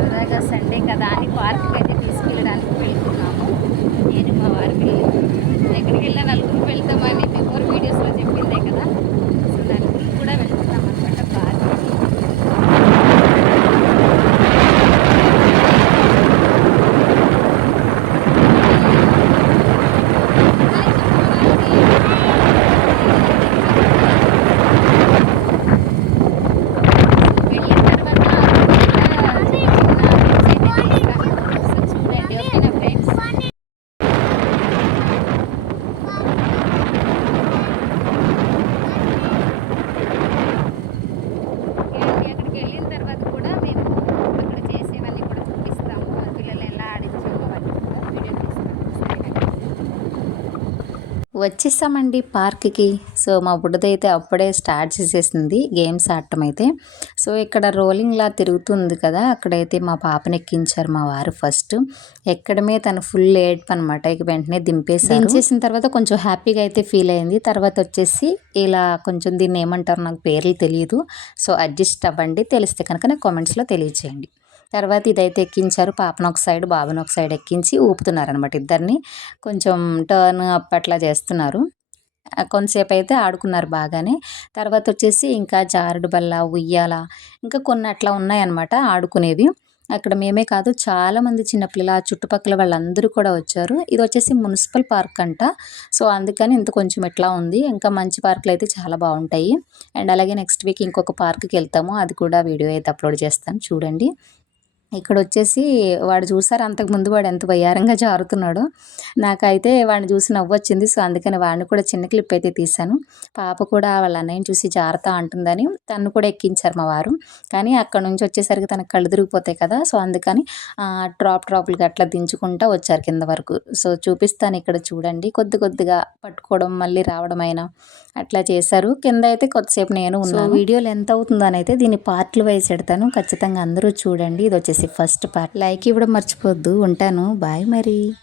సరదాగా సండే కదా అని పార్క్కి అయితే తీసుకెళ్ళడానికి వెళ్తున్నాము. నేను మా వచ్చేసామండి పార్క్కి. సో మా బుడ్డదైతే అప్పుడే స్టార్ట్ చేసేసింది గేమ్స్ ఆడటం అయితే. సో ఇక్కడ రోలింగ్లా తిరుగుతుంది కదా అక్కడైతే మా పాపని ఎక్కించారు మా వారు ఫస్ట్. ఎక్కడమే తను ఫుల్ లేట్ అనమాట ఇక వెంటనే దింపేసి దించేసిన తర్వాత కొంచెం హ్యాపీగా అయితే ఫీల్ అయింది. తర్వాత వచ్చేసి ఇలా కొంచెం దీన్ని ఏమంటారు నాకు పేర్లు తెలియదు. సో అడ్జస్ట్ అవ్వండి. తెలిస్తే కనుక నాకు కామెంట్స్లో తెలియచేయండి తర్వాత ఇదైతే ఎక్కించారు. పాపను ఒక సైడ్ బాబును ఒక సైడ్ ఎక్కించి ఊపుతున్నారు అనమాట ఇద్దరిని. కొంచెం టర్న్ అప్ అట్లా చేస్తున్నారు. కొంతసేపు అయితే ఆడుకున్నారు బాగానే. తర్వాత వచ్చేసి ఇంకా జారుడు బల్ల ఉయ్యాల ఇంకా కొన్ని అట్లా ఉన్నాయన్నమాట ఆడుకునేవి. అక్కడ మేమే కాదు చాలామంది చిన్నపిల్లలు ఆ చుట్టుపక్కల వాళ్ళందరూ కూడా వచ్చారు. ఇది వచ్చేసి మున్సిపల్ పార్క్ అంట. సో అందుకని ఇంత కొంచెం ఎట్లా ఉంది. ఇంకా మంచి పార్కులు అయితే చాలా బాగుంటాయి. అండ్ అలాగే నెక్స్ట్ వీక్ ఇంకొక పార్క్కి వెళ్తాము. అది కూడా వీడియో అయితే అప్లోడ్ చేస్తాను. చూడండి. ఇక్కడ వచ్చేసి వాడు చూసారు అంతకుముందు వాడు ఎంత వయ్యారంగా జారుతున్నాడో. నాకైతే వాడిని చూసి నవ్వు వచ్చింది సో అందుకని వాడిని కూడా చిన్న క్లిప్ అయితే తీశాను. పాప కూడా వాళ్ళ అన్నయ్యని చూసి జారుతా అంటుందని తను కూడా ఎక్కించారు మా వారు. కానీ అక్కడ నుంచి వచ్చేసరికి తనకు కళ్ళు తిరిగిపోతాయి కదా సో అందుకని డ్రాప్ డ్రాప్లుగా అట్లా దించుకుంటా వచ్చారు కింద వరకు. సో చూపిస్తాను ఇక్కడ చూడండి. కొద్ది కొద్దిగా పట్టుకోవడం మళ్ళీ రావడం అయినా అట్లా చేశారు. కింద అయితే కొద్దిసేపు నేను ఉన్నాను. వీడియోలు ఎంత అవుతుందని అయితే దీన్ని పార్ట్లు వేసి పెడతాను. ఖచ్చితంగా అందరూ చూడండి. ఇది వచ్చేసి ఫస్ట్ పార్ట్. లైక్ ఇవ్వడం మర్చిపోద్దు. ఉంటాను. బాయ్ మరి.